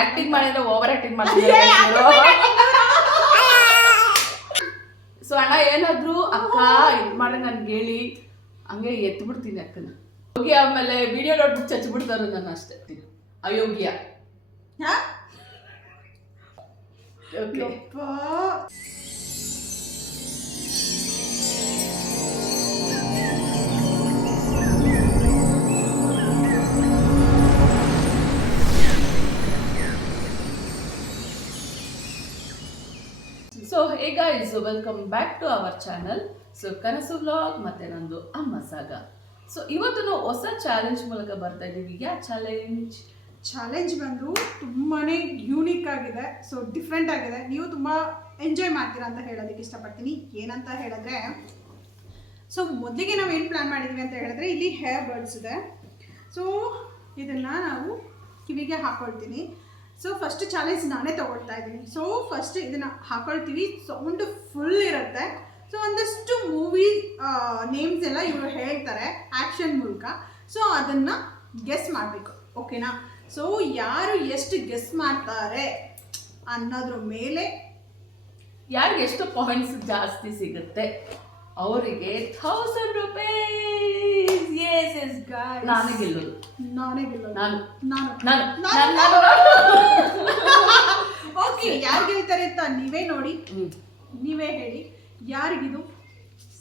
Acting ಮಾಡಿದ್ರೆ over acting ಮಾಡ್ತಿದ್ದಾರೆ. So ಅಣ್ಣ ಏನಾದ್ರು ಅಕ್ಕ ಇದು ಮಾಡಿ ನನ್ಗೆ ಹೇಳಿ ಹಂಗೆ ಎತ್ತು ಬಿಡ್ತೀನಿ ಅಕ್ಕನ. ಹೋಗಿ ಆಮೇಲೆ ವಿಡಿಯೋ ನೋಡ್ಬಿಟ್ಟು ಚಚ್ಚಿಬಿಡ್ತಾರ ನನ್ನ ಅಷ್ಟೇ. ಅಯೋಗ್ಯ. So hey guys, welcome back to our channel. So ಕನಸು ವ್ಲಾಗ್ ಮತ್ತೆ ನಂದು ಅಮ್ಮ ಸಾಗ. ಸೊ ಇವತ್ತು ನಾವು ಹೊಸ ಚಾಲೆಂಜ್ ಮೂಲಕ ಬರ್ತಾ ಇದ್ದೀವಿ. ಯಾ ಚಾಲೆಂಜ್ ಬಂದು ತುಂಬಾನೇ ಯೂನಿಕ್ ಆಗಿದೆ. ಸೊ ಡಿಫ್ರೆಂಟ್ ಆಗಿದೆ. ನೀವು ತುಂಬ ಎಂಜಾಯ್ ಮಾಡ್ತೀರಾ ಅಂತ ಹೇಳೋದಕ್ಕೆ ಇಷ್ಟಪಡ್ತೀನಿ. ಏನಂತ ಹೇಳಿದ್ರೆ, ಸೊ ಮೊದಲಿಗೆ ನಾವು ಏನು ಪ್ಲ್ಯಾನ್ ಮಾಡಿದ್ವಿ ಅಂತ ಹೇಳಿದ್ರೆ, ಇಲ್ಲಿ ಹೇರ್ ಬರ್ಡ್ಸ್ ಇದೆ. ಸೊ ಇದನ್ನು ನಾವು ಕಿವಿಗೆ ಹಾಕೊಳ್ತೀನಿ. ಸೊ ಫಸ್ಟ್ ಚಾಲೆಂಜ್ ನಾನೇ ತೊಗೊಳ್ತಾ ಇದ್ದೀನಿ. ಸೊ ಫಸ್ಟ್ ಇದನ್ನು ಹಾಕೊಳ್ತೀವಿ. ಸೌಂಡ್ ಫುಲ್ ಇರುತ್ತೆ. ಸೊ ಒಂದಷ್ಟು ಮೂವಿ ನೇಮ್ಸ್ ಎಲ್ಲ ಇವರು ಹೇಳ್ತಾರೆ ಆ್ಯಕ್ಷನ್ ಮೂಲಕ. ಸೊ ಅದನ್ನು ಗೆಸ್ ಮಾಡಬೇಕು, ಓಕೆನಾ? ಸೊ ಯಾರು ಎಷ್ಟು ಗೆಸ್ ಮಾಡ್ತಾರೆ ಅನ್ನೋದ್ರ ಮೇಲೆ ಯಾರಿಗೆ ಎಷ್ಟು ಪಾಯಿಂಟ್ಸ್ ಜಾಸ್ತಿ ಸಿಗುತ್ತೆ ಅವರಿಗೆ 1000 ರೂಪೀಸ್. ಎಸ್ ಗಾಯ್ಸ್, ನಾನೇ ಗೆಲ್ಲೋದು. ಓಕೆ, ಯಾರು ಗೆಲ್ತಾರೆ ಅಂತ ನೀವೇ ನೋಡಿ, ನೀವೇ ಹೇಳಿ ಯಾರಿಗಿದು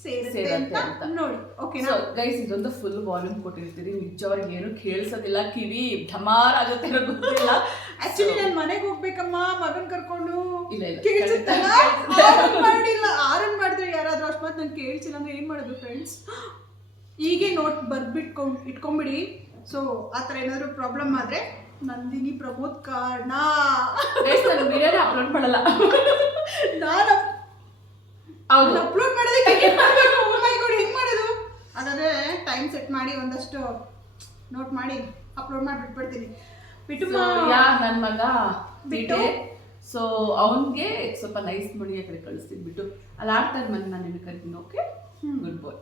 ಸೇರುತ್ತೆ ಅಂತ ನೋಡಿ, ಓಕೆನಾ? ಗೈಸ್, ಇದೊಂದು ಫುಲ್ ವಾಲ್ಯೂಮ್ ಕೊಟ್ಟಿರ್ತೀರಿ. ನಿಜವ್ರಿಗೆ ಏನು ಕೇಳಿಸೋದಿಲ್ಲ, ಕಿವಿ ಢಮಾರ್ ಆಗುತ್ತೆ ಗೊತ್ತಿಲ್ಲ. ಆಕ್ಚುಲಿ ನಾನು ಮನೆಗೆ ಹೋಗ್ಬೇಕಮ್ಮ ಮಗನ್ ಕರ್ಕೊಂಡು. ಇಲ್ಲ ಕೇಳಿಸುತ್ತಲ್ಲ, ಆರನ್ ಮಾಡಿದ್ರೆ ಯಾರಾದ್ರೂ ಅಷ್ಟೊತ್ತು ನಂಗೆ ಕೇಳಿಸಿಲ್ಲ ಅಂದ್ರೆ ಏನ್ ಮಾಡೋದು ಫ್ರೆಂಡ್ಸ್? ಹೀಗೆ ನೋಟ್ ಬರ್ಬಿಟ್ಕೊಂಡು ಇಟ್ಕೊಂಡ್ಬಿಡಿ. ಸೊ ಆ ಥರ ಏನಾದರೂ ಪ್ರಾಬ್ಲಮ್ ಆದರೆ ನಂದಿನಿ ಪ್ರಮೋದ್ ಕಾರಣ. ವಿಡಿಯೋನ ಅಪ್ಲೋಡ್ ಮಾಡಲ್ಲ ನಾನು. ಅವ್ರು ಅಪ್ಲೋಡ್ ಮಾಡೋದಕ್ಕೆ ಹೆಂಗೆ ಮಾಡೋದು? ಅದಾದ್ರೆ ಟೈಮ್ ಸೆಟ್ ಮಾಡಿ ಒಂದಷ್ಟು ನೋಟ್ ಮಾಡಿ ಅಪ್ಲೋಡ್ ಮಾಡಿ ಬಿಟ್ಬಿಡ್ತೀನಿ. ಬಿಟ್ಟು ನನ್ನ ಮಗ ಬಿಟ್ಟು ಸೊ ಅವನಿಗೆ ಸ್ವಲ್ಪ ನೈಸ್ ಮಾಡಿ ಆ ಕಡೆ ಕಳಿಸ್ತೀನಿ. ಬಿಟ್ಟು ಅಲ್ಲಿ ಆಡ್ತಾರೆ ಮನೆ, ನಾನು ನಿಮಗೆ ಕರಿತೀನಿ. ಓಕೆ, ಗುಡ್ ಬಾಯ್.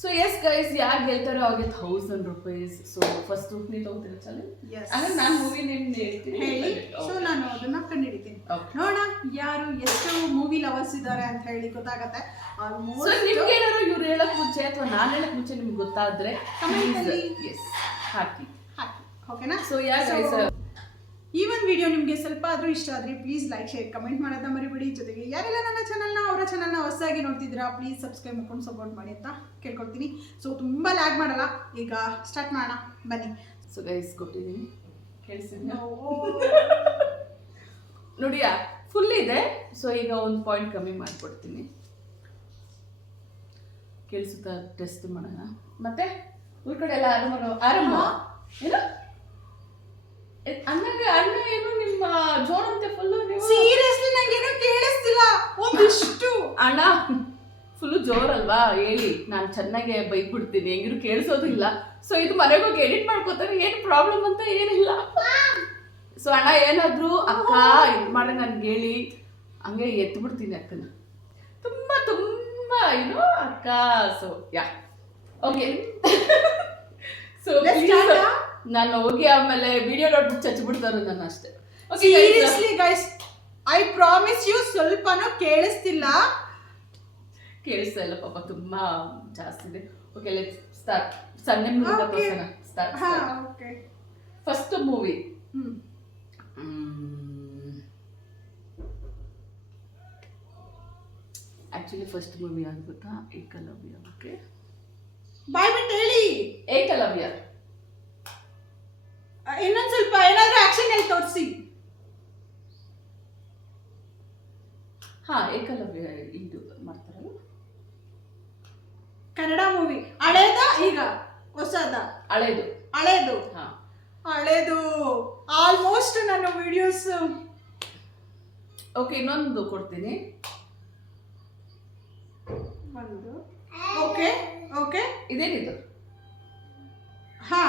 ಸೊ ಎಸ್ ಗೈಸ್, ಯಾರು ಗೆಲ್ತಾರೋ ಅವ್ರಿಗೆ 1000 ರೂಪೀಸ್. ಸೊ ಫಸ್ಟ್ ನೀವು ತಗೋತೀರ ಚಾಲೆಂಜ್? ಅಂದ್ರೆ ನಾನು ಮೂವಿ ನೇಮ್ ಹೇಳ್ತೀನಿ, ಹೇಳಿ. ಸೊ ನಾನು ಅದನ್ನ ಕಂಡುಹಿಡಿತೀನಿ. ನೋಡೋಣ ಯಾರು ಎಷ್ಟು ಮೂವಿ ಲವರ್ಸ್ ಇದ್ದಾರೆ ಅಂತ ಹೇಳಿ ಗೊತ್ತಾಗತ್ತೆ. ಸೊ ನಿಮ್ಗೆ ಏನಾದ್ರು ಇವ್ರು ಹೇಳಕ್ ಮುಂಚೆ ಅಥವಾ ನಾನು ಹೇಳಕ್ ಮುಂಚೆ ನಿಮ್ಗೆ ಗೊತ್ತಾದ್ರೆ ಹಾಕಿ, ಓಕೆನಾ? ಸೊ ಯಾ ಗೈಸ್, ಈ ಒಂದು ವಿಡಿಯೋ ನಿಮಗೆ ಸ್ವಲ್ಪ ಆದರೂ ಇಷ್ಟ ಆದರೆ ಪ್ಲೀಸ್ ಲೈಕ್, ಶೇರ್, ಕಮೆಂಟ್ ಮಾಡೋದನ್ನ ಮರಿಬೇಡಿ. ಜೊತೆಗೆ ಯಾರೆಲ್ಲ ನನ್ನ ಚಾನಲ್ನ ಅವರ ಚಾನಲ್ನ ಹೊಸದಾಗಿ ನೋಡ್ತಿದ್ದೀರಾ ಪ್ಲೀಸ್ ಸಬ್ಸ್ಕ್ರೈಬ್ ಮಾಡ್ಕೊಂಡು ಸಪೋರ್ಟ್ ಮಾಡಿ ಅಂತ ಕೇಳ್ಕೊಳ್ತೀನಿ. ಸೊ ತುಂಬ ಲ್ಯಾಗ್ ಮಾಡಲ್ಲ, ಈಗ ಸ್ಟಾರ್ಟ್ ಮಾಡೋಣ ಬನ್ನಿ. ಸೊ ಗೈಸ್, ಕೊಟ್ಟಿದ್ದೀನಿ, ಕೇಳಿಸಿದ್ನ ನೋಡಿ, ಫುಲ್ ಇದೆ. ಸೊ ಈಗ ಒಂದು ಪಾಯಿಂಟ್ ಕಮ್ಮಿ ಮಾಡಿಕೊಡ್ತೀನಿ. ಕೇಳಿಸುತ್ತಾ ಟೆಸ್ಟ್ ಮಾಡೋಣ. ಮತ್ತೆ ಊರ ಕಡೆ ಎಲ್ಲ ಆರಾಮ ಏನು ಅನ್ನಂಗೆ ಅಣ್ಣ ಏನು ನಿಮ್ಮ ಜೋರಂತೆ ಫುಲ್ಲು? ನೀವು ಸೀರಿಯಸ್ಲಿ ನಂಗೇನು ಕೇಳಿಸ್ತಿಲ್ಲ ಒಂದಿಷ್ಟು. ಅಣ್ಣ ಫುಲ್ಲು ಜೋರಲ್ವಾ? ಹೇಳಿ, ನಾನು ಚೆನ್ನಾಗಿ ಬೈದ್ಬಿಡ್ತೀನಿ, ಹೆಂಗಿರು ಕೇಳಿಸೋದಿಲ್ಲ. ಸೊ ಇದು ಮನೆಗೆ ಹೋಗಿ ಎಡಿಟ್ ಮಾಡ್ಕೋತಾರೆ, ಏನು ಪ್ರಾಬ್ಲಮ್ ಅಂತ ಏನಿಲ್ಲ. ಸೊ ಅಣ್ಣ ಏನಾದ್ರು ಅಕ್ಕ ಇದು ಮಾಡಿ ನನ್ಗೆ ಹೇಳಿ ಹಂಗೆ ಎತ್ತು ಬಿಡ್ತೀನಿ ಅಕ್ಕನ. ತುಂಬಾ ತುಂಬಾ ಏನು ಅಕ್ಕ. So yeah okay. ಸೊ ನಾನು ಹೋಗಿ ಆಮೇಲೆ ವಿಡಿಯೋ ನೋಡ್ಬಿಟ್ಟು ಚಚ್ಚಿಬಿಡ್ತಾರೆ ನನ್ನ ಅಷ್ಟೇ. Seriously guys, I promise you ಸ್ವಲ್ಪನೂ ಕೇಳಿಸ್ತಿಲ್ಲ. ಕೇಳಿಸ್ತಾ ಇಲ್ಲ ಪಾಪ, ತುಂಬಾ ಜಾಸ್ತಿ ಇದೆ. Okay, let's start. ಸನ್ನೆ ಮೂಲಕ ತೋರ್ಸೋಣ. Start. Okay, first movie actually first movie ಯಾವ್ದು ಗೊತ್ತಾ? ಏಕಲವ್ಯ. ಓಕೆ, ಬಾಯ್ ಬಿಟ್ಟು ಹೇಳಿ. ಏಕಲವ್ಯ. ಇನ್ನೊಂದು ಸ್ವಲ್ಪ ಏನಾದ್ರೂ ಆಕ್ಷನ್ ಅಲ್ಲಿ ತೋರಿಸಿ. ಹಾ, ಏಕಲವ್ಯ ಇದು ಮಾಡ್ತಾರಲ್ಲ, ಕನ್ನಡ ಮೂವಿ. ಹಳೇದ ಈಗ ಹೊಸದ? ಹಳೇದು. ಹಳೇದು. ಹಾ, ಹಳೇದು. ಆಲ್ಮೋಸ್ಟ್ ನನ್ನ ವಿಡಿಯೋಸ್. ಓಕೆ, ಇನ್ನೊಂದು ಕೊಡ್ತೀನಿ. ಒಂದು. ಓಕೆ ಓಕೆ, ಇದೇನಿದು? ಹಾ,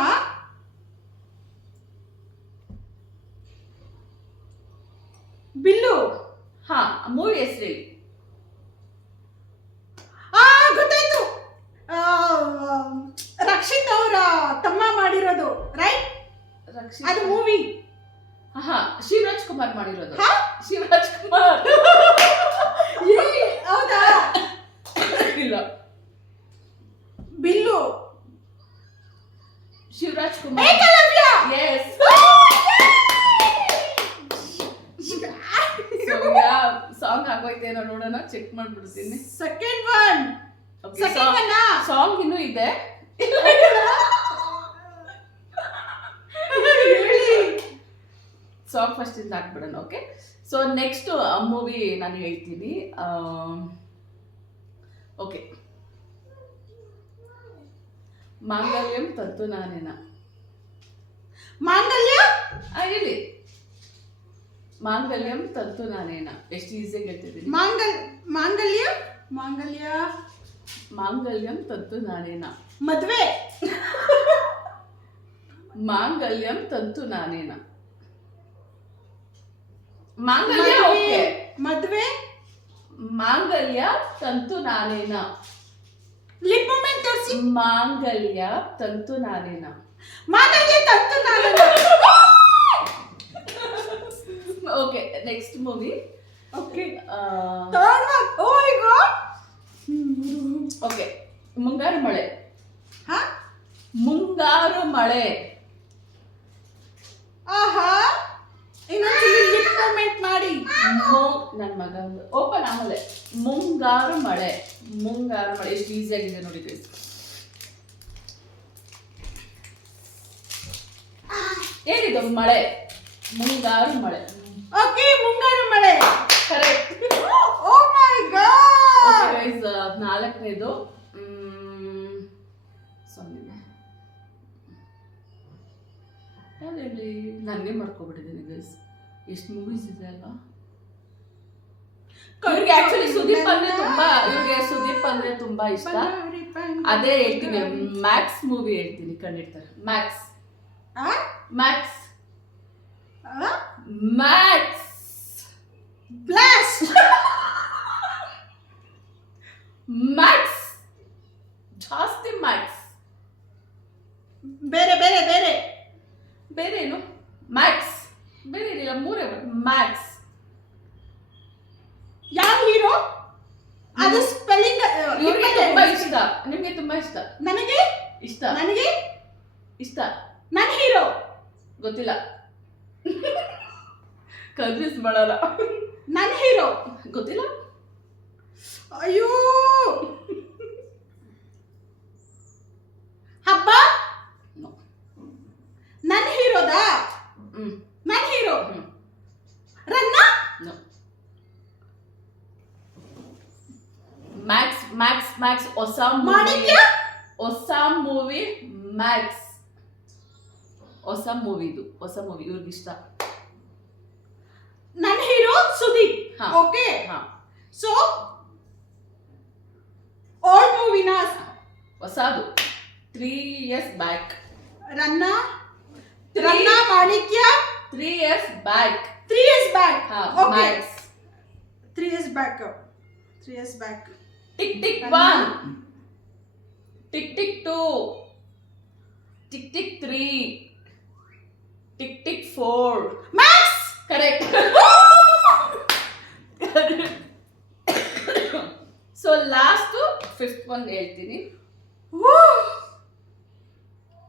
ಬಿಲ್ಲು. ಹಾ, ಮೂವಿ ಹೆಸರು ಹೇಳಿ. ಗೊತ್ತಾಯ್ತು, ರಕ್ಷಿತ್ ಅವರ ತಮ್ಮ ಮಾಡಿರೋದು, ರೈಟ್? ಅದು ಮೂವಿ. ಹಾ ಶಿವರಾಜ್ ಕುಮಾರ್ ಮಾಡಿರೋದು. ಹಾ? ಶಿವರಾಜ್ ಕುಮಾರ್ ಹೌದಾ? ಇಲ್ಲ, bill. Shivraj Kumar. Eklavya. Yes. Song ಆಗೋಯ್ತೇನೋ ನೋಡೋಣ, ಚೆಕ್ ಮಾಡ್ಬಿಡ್ತೀನಿ. Second one. ಸಾಂಗ್ ಇನ್ನೂ ಇದೆ. ಸಾಂಗ್ ಫಸ್ಟ್ ಇಂದ ಹಾಕ್ಬಿಡೋಣ. ಓಕೆ, ಸೊ ನೆಕ್ಸ್ಟ್ ಮೂವಿ ನಾನು ಹೇಳ್ತೀನಿ. ಓಕೆ, ಮಾಂಗಲ್ಯಂ ತಂತು ನಾನೇನ. ಮಾಂಗಲ್ಯ. ಹೇಳಿ, ಮಾಂಗಲ್ಯಂ ತಂತು ನಾನೇನ. ಎಷ್ಟು ಈಸಿಯಾಗಿ ಹೇಳ್ತಿದ್ದೀನಿ. ಮಾಂಗಲ್ಯ. ಮಾಂಗಲ್ಯ. ಮಾಂಗಲ್ಯಂ ತಂತು ನಾನೇನ. ಮದ್ವೆ. ಮಾಂಗಲ್ಯಂ ತಂತು ನಾನೇನ. ಮಾಂಗಲ್ಯ. ಓಕೆ, ಮದ್ವೆ. ಮಾಂಗಲ್ಯ ತಂತು ನಾನೇನ. ಲಿಪ್ ಮೂಮೆಂಟ್ ತೋರಿಸಿ. ಮಾಂಗಲ್ಯ ತಂತು ನಾನೇನ. ಮಾಂಗಲ್ಯ ತಂತು ನಾನೇನ. Okay, next movie. Okay, third one. Oh my God. Okay, Mungaru Male. ಹಾ, ಮುಂಗಾರು ಮಳೆ. ಆಹಾ, ಇನ್ನೊಂದ್ಸಲಿ ಲಿಪ್ ಮೂಮೆಂಟ್ ಮಾಡಿ. ನನ್ನ ಮಗ ಓಪನ್ ಆಮೇಲೆ. ಮುಂಗಾರು ಮಳೆ. ಮುಂಗಾರು ಮಳೆ ಎಷ್ಟು ಈಸಿ ಆಗಿದೆ ನೋಡಿ ಗೈಸ್. ಏನಿದು ಮಳೆ? ಮುಂಗಾರು ಮಳೆ. ಓಕೆ, ಮುಂಗಾರು ಮಳೆ. Correct. O my God. Okay guys, ನಾಲ್ಕನೇದು ಯಾವ್ದು ನನಗೆ ಮಾಡ್ಕೊಬಿಟ್ಟಿದ್ದೀನಿ ಗೈಸ್. ಎಷ್ಟು ಮೂವೀಸ್ ಇದೆ ಅಲ್ವಾ. ಇವ್ರಿಗೆ ಆಕ್ಚುಲಿ ಸುದೀಪ್ ಅಂದ್ರೆ ತುಂಬಾ ಇಷ್ಟ. ಅದೇ ಹೇಳ್ತೀನಿ, ಮ್ಯಾಕ್ಸ್ ಮೂವಿ ಹೇಳ್ತೀನಿ, ಕಂಡಿಡ್ತಾರೆ. Max. Max. Max. Blast. Max. ಜಾಸ್ತಿ ಮ್ಯಾಕ್ಸ್. ಬೇರೆ ಬೇರೆ ಬೇರೆ ಬೇರೆ ಏನು? ಮ್ಯಾಕ್ಸ್. ಬೇರೆ ಏನಿಲ್ಲ, ಮೂರೇ ಮ್ಯಾಕ್ಸ್. ಯಾವ ಹೀರೋ? ಅದು ಸ್ಪೆಲ್ಲಿಂಗ್ ಇವ್ರಿಗೆ ತುಂಬಾ ಇಷ್ಟ. ನಿಮ್ಗೆ ತುಂಬಾ ಇಷ್ಟ. ನನಗೆ ಇಷ್ಟ. ನನಗೆ ಇಷ್ಟ. ನನ್ನ ಹೀರೋ ಗೊತ್ತಿಲ್ಲ, ಕನ್ಫ್ಯೂಸ್ ಮಾಡಲ್ಲ. ನನ್ನ ಹೀರೋ ಗೊತ್ತಿಲ್ಲ. ಅಯ್ಯೋ, ಹಬ್ಬ. ನನ್ನ ಹೀರೋದಾ? ನನ್ನ hero Ranna. Max Max Max. ಹೊಸ ಮಾಣಿಕ್ಯ. ಹೊಸ ಮೂವಿ ಮ್ಯಾಕ್ಸ್. ಹೊಸ ಮೂವಿ ಇದು, ಹೊಸ ಮೂವಿ. ಇವ್ರಿಗೆ ಇಷ್ಟ. ನನ್ನ hero Sudeep. Okay, so old ಮೂವಿನ ಹೊಸದು 3 years back. Ranna. Ranna Maanikya 3 years back. 3 years back. Okay, Max. 3 years back. 3 years back. Tick tick 1, tick tick 2, tick tick 3, tick tick 4. Max. Correct. So last 5th one ಹೇಳ್ತೀನಿ.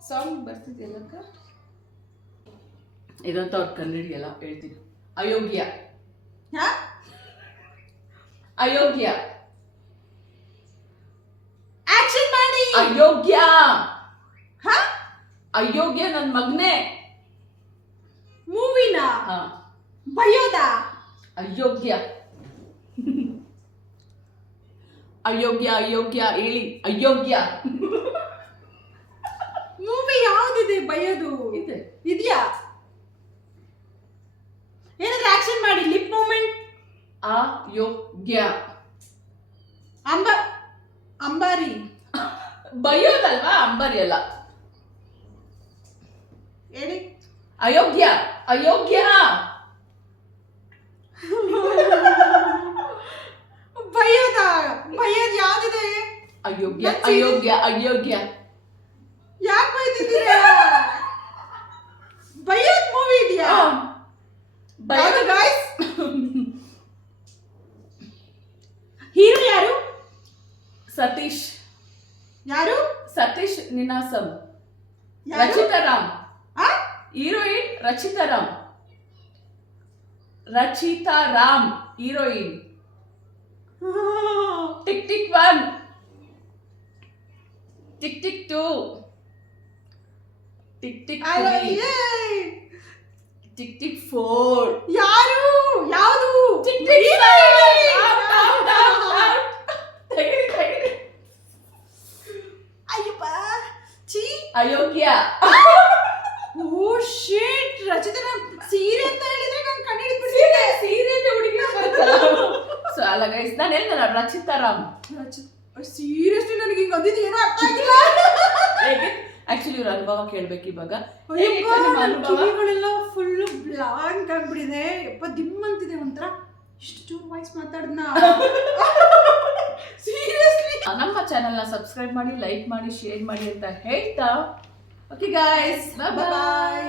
Song ಬರ್ತಿದೆಯಲ್ಲಕ್ಕ, ಇದಂತ ಅವ್ರು ಕನ್ನಡಿಯಲ್ಲ, ಹೇಳ್ತೀನಿ. ಅಯೋಗ್ಯ. ಅಯೋಗ್ಯ. Action ಮಾಡಿ. ಅಯೋಗ್ಯ. ಅಯೋಗ್ಯ ನನ್ನ ಮಗನೇ. ಮೂವಿನ ಬಯೋದ. ಅಯೋಗ್ಯ. ಅಯೋಗ್ಯ. ಅಯೋಗ್ಯ ಹೇಳಿ. ಅಯೋಗ್ಯ ಮೂವಿ ಯಾವ್ದಿದೆ ಬಯೋದು? ಇದೆ. ಇದೆಯಾ? ಏನಾದ್ರೂ ಆಕ್ಷನ್ ಮಾಡಿ. Lip movement. ಅಯೋಗ್ಯ. ಅಂಬಾರಿ. ಬಯೋದಲ್ವಾ, ಅಂಬಾರಿ ಅಲ್ಲ. ಹೇಳಿ. ಅಯೋಗ್ಯ. ಅಯೋಗ್ಯ. ಬಯೋದ. ಬಯೋದ್ ಯಾವ್ದಿದೆ? ಅಯೋಗ್ಯ. ಅಯೋಗ್ಯ. ಅಯೋಗ್ಯ. ಯಾಕೆ ಬೈತಿದ್ದೀರಾ? ಬೈಯೋದ್ ಮೂವಿ ಇದೆಯಾ ಗಾಯ್ಸ್? ಹೀರೋ ಯಾರು? ಸತೀಶ್. ಯಾರು? ಸತೀಶ್ ನಿನಾಸಂ. ಯಾರು? ರಚಿತಾ ರಾಮ್. ಆ? Heroine Rachita Ram. Rachita Ram heroine. Tick tick 1, tick tick 2, tick tick 3, tick tick 4. ಯಾರು? ಯಾವುದು? Tick tick 7. ಅಯ್ಯಪ್ಪ ಚೀ ಅಯೋಗ್ಯ. ಓ ಶಿಟ್, ರಚಿತಾ ಸೀರೆ ಅಂತ ಹೇಳಿದ್ರೆ ನಾನು ಕಣ್ಣು ಹಿಡಿದ್ಬಿಡ್ತಿದ್ದೆ. ಸೀರಿಯಲ್ ಹುಡುಗಿ. ಸೊ ಅಲ್ಲ ಗೈಸ್, ನಾನು ಹೇಳ್ದಲ್ಲ ರಚಿತಾ ರಾಮ್. ಸೀರಿಯಸ್ಲಿ ನನಗೆ ಹಿಂಗ್ ಅಂದಿದ್ದು ಏನೂ ಅರ್ಥ ಆಗಿಲ್ಲ. ಆಕ್ಚುಲಿ ಇವ್ರ ಅನುಭವ ಕೇಳ್ಬೇಕು ಇವಾಗ. ಅಯ್ಯಪ್ಪ, ನನ್ನ ಕಿವಿಗಳೆಲ್ಲ ಫುಲ್ಲು ಬ್ಲಾಂಕ್ ಆಗ್ಬಿಟ್ಟಿದೆ. ಯಪ್ಪ ದಿಮ್ ಅಂತಿದೆ ಒಂಥರ. ಇಷ್ಟು ಚೂರು ವಾಯ್ಸ್ ಮಾತಾಡ್ದನ. ಸೀರಿಯಸ್ಲಿ ನಮ್ಮ ಚಾನೆಲ್ನ ಸಬ್ಸ್ಕ್ರೈಬ್ ಮಾಡಿ, ಲೈಕ್ ಮಾಡಿ, ಶೇರ್ ಮಾಡಿ ಅಂತ ಹೇಳ್ತಾ ಓಕೆ ಗೈಸ್, ಬಾಯ್.